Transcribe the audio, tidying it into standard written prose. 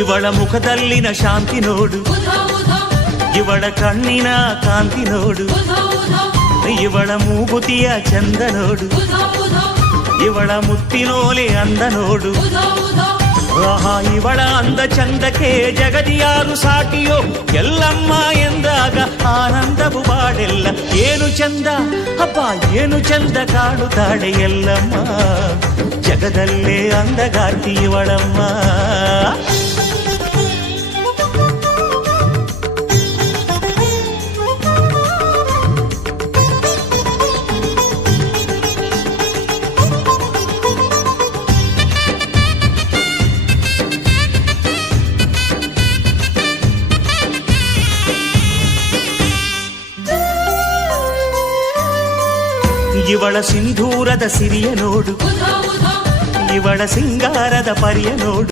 ಇವಳ ಮುಖದಲ್ಲಿನ ಶಾಂತಿ ನೋಡು, ಇವಳ ಕಣ್ಣಿನ ಕಾಂತಿ ನೋಡು, ಇವಳ ಮೂಗುತಿಯ ಚಂದ ನೋಡು, ಇವಳ ಮುತ್ತಿನೋಲೆ ಅಂದ ನೋಡು. ಆಹಾ, ಇವಳ ಅಂದ ಚಂದಕ್ಕೆ ಜಗದಿಯಾರು ಸಾಟಿಯೋ, ಎಲ್ಲಮ್ಮ ಎಂದಾಗ ಆನಂದವು ಬಾಡೆಲ್ಲ. ಏನು ಚಂದ ಹಬ್ಬ, ಏನು ಚಂದ ಕಾಣುತ್ತಾಳೆ ಎಲ್ಲಮ್ಮ, ಜಗದಲ್ಲೇ ಅಂದಗಾರ್ತಿ ಇವಳಮ್ಮ. ಇವಳ ಸಿಂಧೂರದ ಸಿರಿಯ ನೋಡು, ಇವಳ ಸಿಂಗಾರದ ಪರಿಯ ನೋಡು,